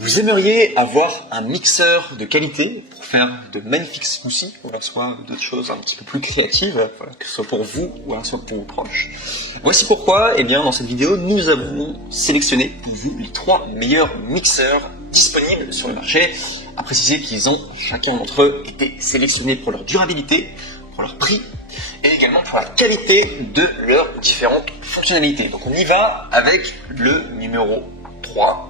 Vous aimeriez avoir un mixeur de qualité pour faire de magnifiques smoothies, ou alors soit d'autres choses un petit peu plus créatives, voilà, que ce soit pour vous ou alors soit pour vos proches. Voici pourquoi, eh bien, dans cette vidéo, nous avons sélectionné pour vous les 3 meilleurs mixeurs disponibles sur le marché. À préciser qu'ils ont chacun d'entre eux été sélectionnés pour leur durabilité, pour leur prix et également pour la qualité de leurs différentes fonctionnalités. Donc on y va avec le numéro 3.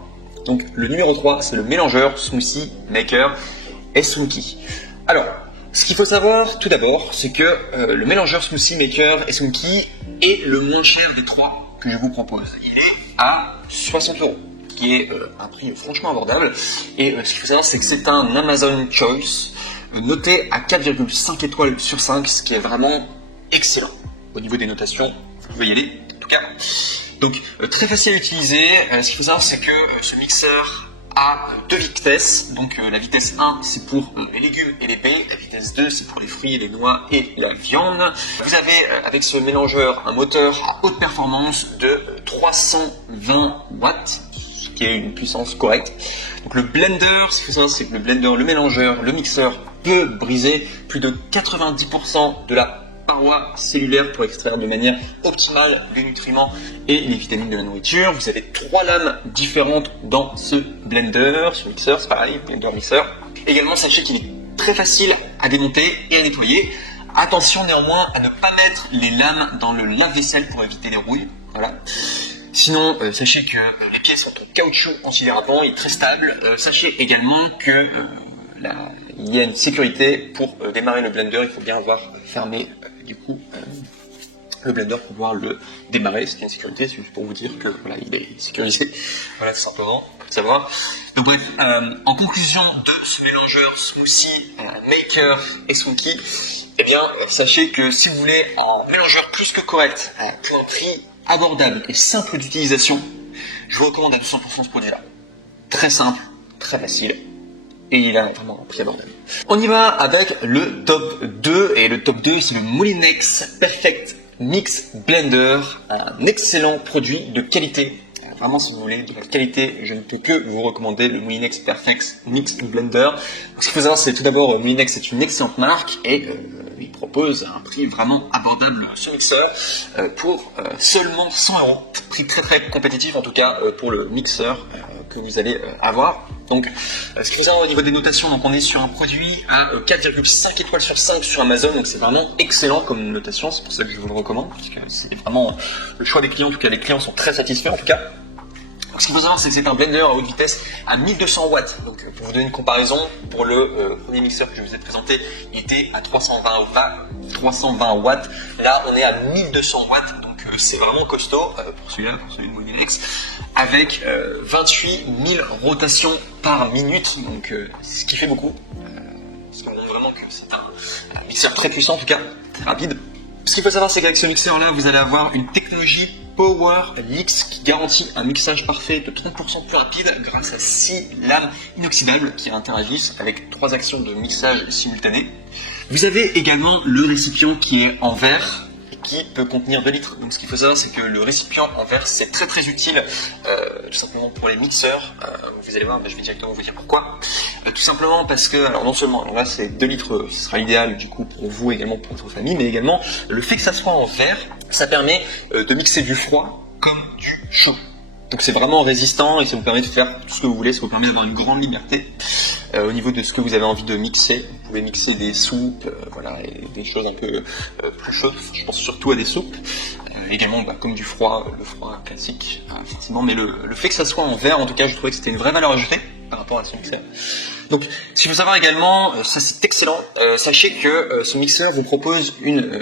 Donc le numéro 3, c'est le mélangeur Smoothie Maker S-Monkey. Alors, ce qu'il faut savoir tout d'abord, c'est que le mélangeur Smoothie Maker S-Monkey est le moins cher des 3 que je vous propose. Il est à 60 €, qui est un prix franchement abordable. Et ce qu'il faut savoir, c'est que c'est un Amazon Choice noté à 4,5 étoiles sur 5, ce qui est vraiment excellent. Au niveau des notations, vous pouvez y aller, en tout cas. Donc très facile à utiliser. Ce qu'il faut savoir, c'est que ce mixeur a 2 vitesses. Donc la vitesse 1, c'est pour les légumes et les baies. La vitesse 2, c'est pour les fruits, les noix et la viande. Vous avez avec ce mélangeur un moteur à haute performance de 320 watts, ce qui est une puissance correcte. Donc le blender, ce qu'il faut savoir, c'est que le blender, le mélangeur, le mixeur peut briser plus de 90% de la paroi cellulaire pour extraire de manière optimale les nutriments et les vitamines de la nourriture. Vous avez 3 lames différentes dans ce blender, ce mixeur, c'est pareil, blender mixeur. Également, sachez qu'il est très facile à démonter et à nettoyer. Attention néanmoins à ne pas mettre les lames dans le lave-vaisselle pour éviter les rouilles. Voilà. Sinon, sachez que les pièces sont en caoutchouc antidérapant, il est très stable. Sachez également que il y a une sécurité pour démarrer le blender, il faut bien avoir fermé du coup le blender pour pouvoir le démarrer. C'est une sécurité, c'est juste pour vous dire que voilà, il est sécurisé. Voilà, tout simplement, faut le savoir. Donc bref, en conclusion de ce mélangeur Smoothie Maker et Smonkey, eh bien, sachez que si vous voulez un mélangeur plus que correct, pour un prix abordable et simple d'utilisation, je vous recommande à 200% ce produit-là. Très simple, très facile. Et il a vraiment un prix abordable. On y va avec le top 2. Et le top 2, c'est le Moulinex Perfect Mix Blender. Un excellent produit de qualité. Vraiment, si vous voulez de la qualité, je ne peux que vous recommander le Moulinex Perfect Mix Blender. Ce qu'il faut savoir, c'est tout d'abord, Moulinex est une excellente marque et il propose un prix vraiment abordable ce mixeur pour seulement 100 €. Prix très très compétitif en tout cas pour le mixeur que vous allez avoir. Donc, ce qui est au niveau des notations, donc on est sur un produit à 4,5 étoiles sur 5 sur Amazon, donc c'est vraiment excellent comme notation, c'est pour ça que je vous le recommande, parce que c'est vraiment le choix des clients, en tout cas les clients sont très satisfaits en tout cas. Donc, ce qu'il faut savoir, c'est que c'est un blender à haute vitesse à 1200 watts. Donc, pour vous donner une comparaison, pour le premier mixeur que je vous ai présenté, il était à 320 watts. Là, on est à 1200 watts, donc c'est vraiment costaud pour celui-là, pour celui de Moulinex, avec 28 000 rotations par minute, donc ce qui fait beaucoup. Ce qui montre vraiment que c'est un mixeur très puissant, en tout cas, très rapide. Ce qu'il faut savoir, c'est qu'avec ce mixeur-là, vous allez avoir une technologie PowerLix qui garantit un mixage parfait de 30% plus rapide grâce à 6 lames inoxydables qui interagissent avec 3 actions de mixage simultanées. Vous avez également le récipient qui est en verre qui peut contenir 2 litres. Donc ce qu'il faut savoir, c'est que le récipient en verre, c'est très très utile tout simplement pour les mixeurs. Vous allez voir, je vais directement vous dire pourquoi. Tout simplement parce que, alors non seulement, alors là c'est 2 litres, ce sera idéal du coup pour vous également pour votre famille, mais également le fait que ça soit en verre, ça permet de mixer du froid comme du chaud. Donc c'est vraiment résistant et ça vous permet de faire tout ce que vous voulez, ça vous permet d'avoir une grande liberté au niveau de ce que vous avez envie de mixer. Vous pouvez mixer des soupes, voilà, et des choses un peu plus chaudes, je pense surtout à des soupes. Également comme du froid, le froid classique, forcément, mais le fait que ça soit en verre, en tout cas, je trouvais que c'était une vraie valeur ajoutée par rapport à ce mixeur. Donc, ce qu'il faut savoir également, ça c'est excellent, sachez que ce mixeur vous propose une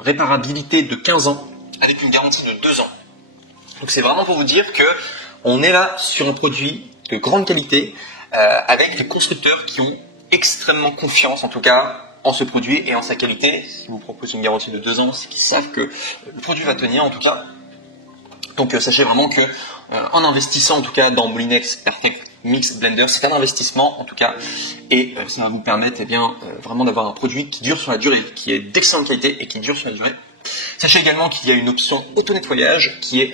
réparabilité de 15 ans avec une garantie de 2 ans. Donc c'est vraiment pour vous dire que on est là sur un produit de grande qualité avec des constructeurs qui ont extrêmement confiance en tout cas en ce produit et en sa qualité. S'ils vous proposent une garantie de 2 ans, c'est qu'ils savent que le produit va tenir en tout cas. Donc sachez vraiment que en investissant en tout cas dans Moulinex Perfect Mix Blender, c'est un investissement en tout cas et ça va vous permettre vraiment d'avoir un produit qui dure sur la durée, qui est d'excellente qualité et qui dure sur la durée. Sachez également qu'il y a une option auto-nettoyage qui est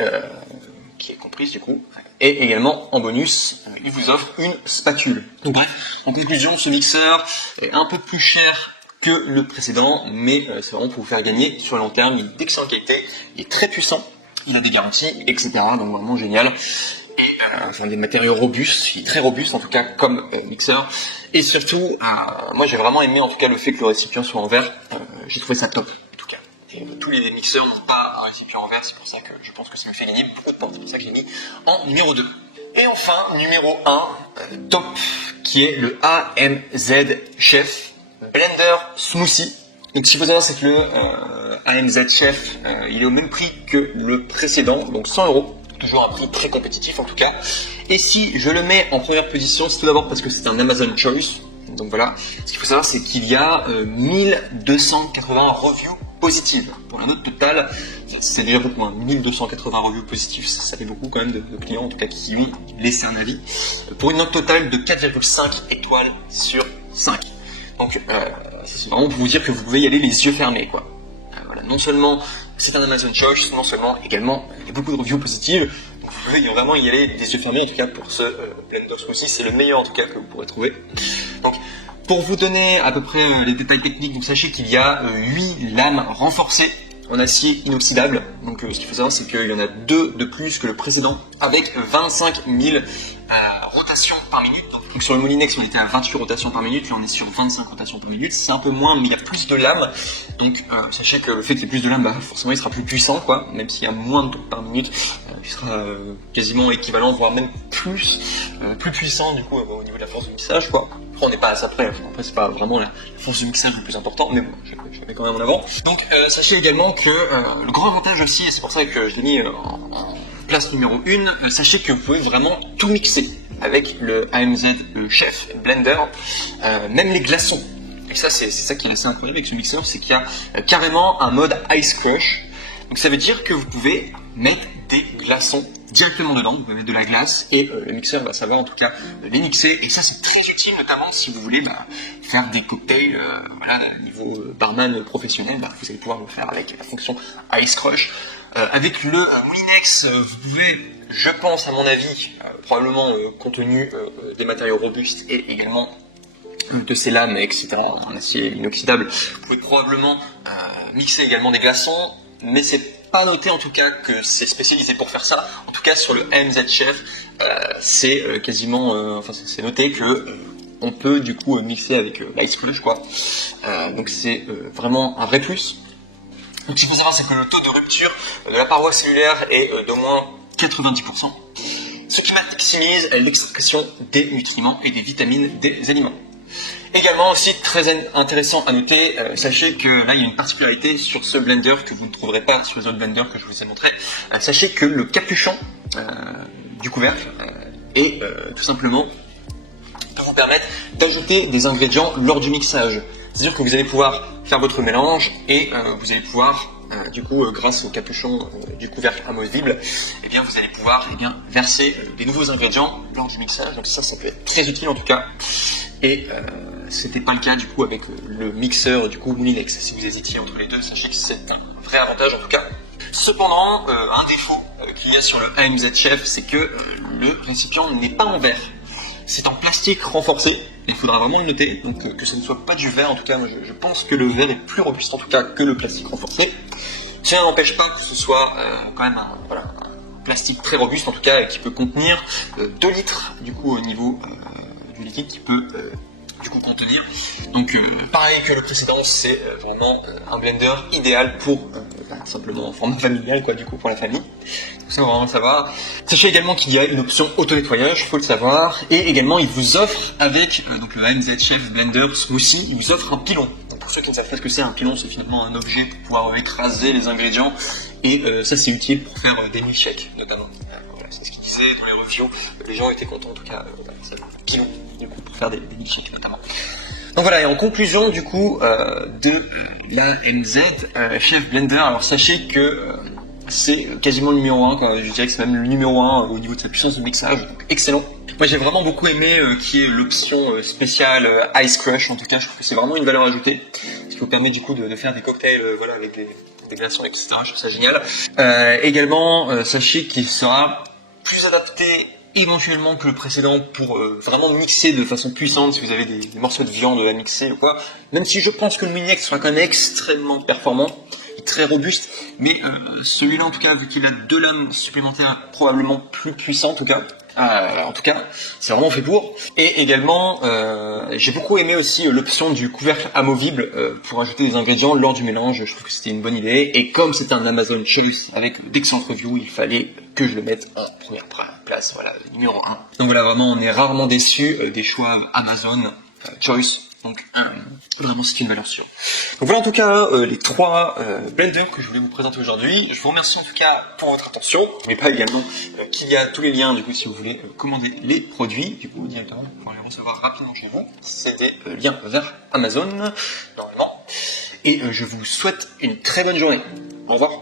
comprise du coup Et également, en bonus, il vous offre une spatule. Donc bref, en conclusion, ce mixeur est un peu plus cher que le précédent, mais c'est vraiment pour vous faire gagner sur le long terme. Il est d'excellente qualité, il est très puissant, il a des garanties, etc. Donc vraiment génial. Et enfin des matériaux robustes, il est très robuste en tout cas comme mixeur. Et surtout, moi j'ai vraiment aimé en tout cas le fait que le récipient soit en verre. J'ai trouvé ça top en tout cas. Et, tous les mixeurs n'ont pas un récipient en verre, c'est pour ça que je pense que ça me fait gagner beaucoup de points. C'est pour ça que j'ai mis en numéro 2. Et enfin, numéro 1, top, qui est le AMZ Chef Blender Smoothie. Donc ce qu'il faut savoir, c'est que le AMZ Chef, il est au même prix que le précédent, donc 100 €. Toujours un prix très compétitif en tout cas. Et si je le mets en première position, c'est tout d'abord parce que c'est un Amazon Choice. Donc voilà, ce qu'il faut savoir, c'est qu'il y a 1280 reviews positives. Pour la note totale, c'est déjà beaucoup, 1280 reviews positives, ça fait beaucoup quand même de clients en tout cas qui ont laissé un avis. Pour une note totale de 4,5 étoiles sur 5. Donc c'est vraiment pour vous dire que vous pouvez y aller les yeux fermés, quoi. Voilà, non seulement c'est un Amazon Choice, non seulement également il y a beaucoup de reviews positives, donc vous pouvez vraiment y aller les yeux fermés en tout cas pour ce Blender Smoothie, c'est le meilleur en tout cas que vous pourrez trouver. Donc pour vous donner à peu près les détails techniques, donc sachez qu'il y a 8 lames renforcées en acier inoxydable. Donc ce qu'il faut savoir, c'est qu'il y en a 2 de plus que le précédent avec 25 000 rotations par minute. Donc sur le Molinex, on était à 28 rotations par minute, là on est sur 25 rotations par minute. C'est un peu moins, mais il y a plus de lames. Donc sachez que le fait qu'il y ait plus de lames, forcément il sera plus puissant, quoi. Même s'il y a moins de tours par minute, il sera quasiment équivalent, voire même plus puissant du coup au niveau de la force de mixage, quoi. Après on n'est pas à ça près, après c'est pas vraiment la force de mixage le plus important, mais bon, je mets quand même en avant. Donc sachez également que le grand avantage aussi, et c'est pour ça que je l'ai mis en place numéro 1, sachez que vous pouvez vraiment tout mixer avec le AMZ Chef Blender, même les glaçons. Et ça c'est ça qui est assez incroyable avec ce mixeur, c'est qu'il y a carrément un mode Ice Crush. Donc ça veut dire que vous pouvez mettre des glaçons directement dedans, vous pouvez mettre de la glace et le mixeur va savoir en tout cas les mixer, et ça c'est très utile notamment si vous voulez faire des cocktails voilà, niveau barman professionnel, vous allez pouvoir le faire avec la fonction Ice Crush. Avec le Molinex, vous pouvez, je pense à mon avis, probablement compte tenu des matériaux robustes et également de ces lames, etc., en acier inoxydable, vous pouvez probablement mixer également des glaçons, mais c'est pas noté en tout cas que c'est spécialisé pour faire ça. En tout cas sur le AMZ Chef, c'est quasiment, enfin c'est noté que on peut du coup mixer avec l'Ice Crush, quoi. Donc c'est vraiment un vrai plus. Donc ce qu'il faut savoir, c'est que le taux de rupture de la paroi cellulaire est d'au moins 90%, ce qui maximise l'extraction des nutriments et des vitamines des aliments. Également aussi très intéressant à noter, sachez que là il y a une particularité sur ce blender que vous ne trouverez pas sur les autres blenders que je vous ai montré. Sachez que le capuchon du couvercle est tout simplement pour vous permettre d'ajouter des ingrédients lors du mixage. C'est-à-dire que vous allez pouvoir faire votre mélange et vous allez pouvoir du coup grâce au capuchon du couvercle amovible, eh bien vous allez pouvoir verser des nouveaux ingrédients lors du mixage. Donc ça peut être très utile en tout cas. Et c'était pas le cas du coup avec le mixeur du coup Molinex. Si vous hésitiez entre les deux, sachez que c'est un vrai avantage en tout cas. Cependant, un défaut qu'il y a sur le AMZ Chef, c'est que le récipient n'est pas en verre. C'est en plastique renforcé, il faudra vraiment le noter, donc que ce ne soit pas du verre. En tout cas, moi, je pense que le verre est plus robuste en tout cas que le plastique renforcé. Cela n'empêche pas que ce soit quand même un plastique très robuste en tout cas, et qui peut contenir 2 litres du coup au niveau du liquide qui peut du coup contenir. Donc pareil que le précédent, c'est vraiment un blender idéal pour simplement en format familial, quoi, du coup pour la famille. Ça va vraiment le savoir. Sachez également qu'il y a une option auto-nettoyage, il faut le savoir, et également il vous offre avec donc le AMZ Chef Blender Smoothie, il vous offre un pilon. Donc, pour ceux qui ne savent pas ce que c'est, un pilon, c'est finalement un objet pour pouvoir écraser les ingrédients, et ça c'est utile pour faire des milkshakes notamment. Voilà, c'est ce qu'ils disaient dans les reviews, les gens étaient contents en tout cas, ça, pilon du coup pour faire des milkshakes notamment. Donc voilà, et en conclusion du coup de l'AMZ Chef Blender, alors sachez que c'est quasiment le numéro 1, quoi. Je dirais que c'est même le numéro 1 au niveau de sa puissance de mixage, donc excellent. Moi j'ai vraiment beaucoup aimé qui est l'option spéciale Ice Crush, en tout cas je trouve que c'est vraiment une valeur ajoutée, ce qui vous permet du coup de faire des cocktails voilà, avec des glaçons, etc. Je trouve ça génial. Également, sachez qu'il sera plus adapté éventuellement que le précédent pour vraiment mixer de façon puissante si vous avez des morceaux de viande à mixer ou quoi. Même si je pense que le Mini X sera quand même extrêmement performant et très robuste, mais celui-là en tout cas, vu qu'il a 2 lames supplémentaires, probablement plus puissant en tout cas. En tout cas, c'est vraiment fait pour. Et également, j'ai beaucoup aimé aussi l'option du couvercle amovible pour ajouter des ingrédients lors du mélange. Je trouve que c'était une bonne idée. Et comme c'est un Amazon Choice avec d'excellent review, il fallait que je le mette en première place. Voilà, numéro 1. Donc voilà, vraiment, on est rarement déçu des choix Amazon Choice. Donc vraiment c'est une valeur sûre. Donc voilà en tout cas les 3 blenders que je voulais vous présenter aujourd'hui. Je vous remercie en tout cas pour votre attention. N'oubliez pas également qu'il y a tous les liens du coup si vous voulez commander les produits. Du coup directement vous pourrez les recevoir rapidement chez vous. C'est des liens vers Amazon normalement. Et je vous souhaite une très bonne journée. Au revoir.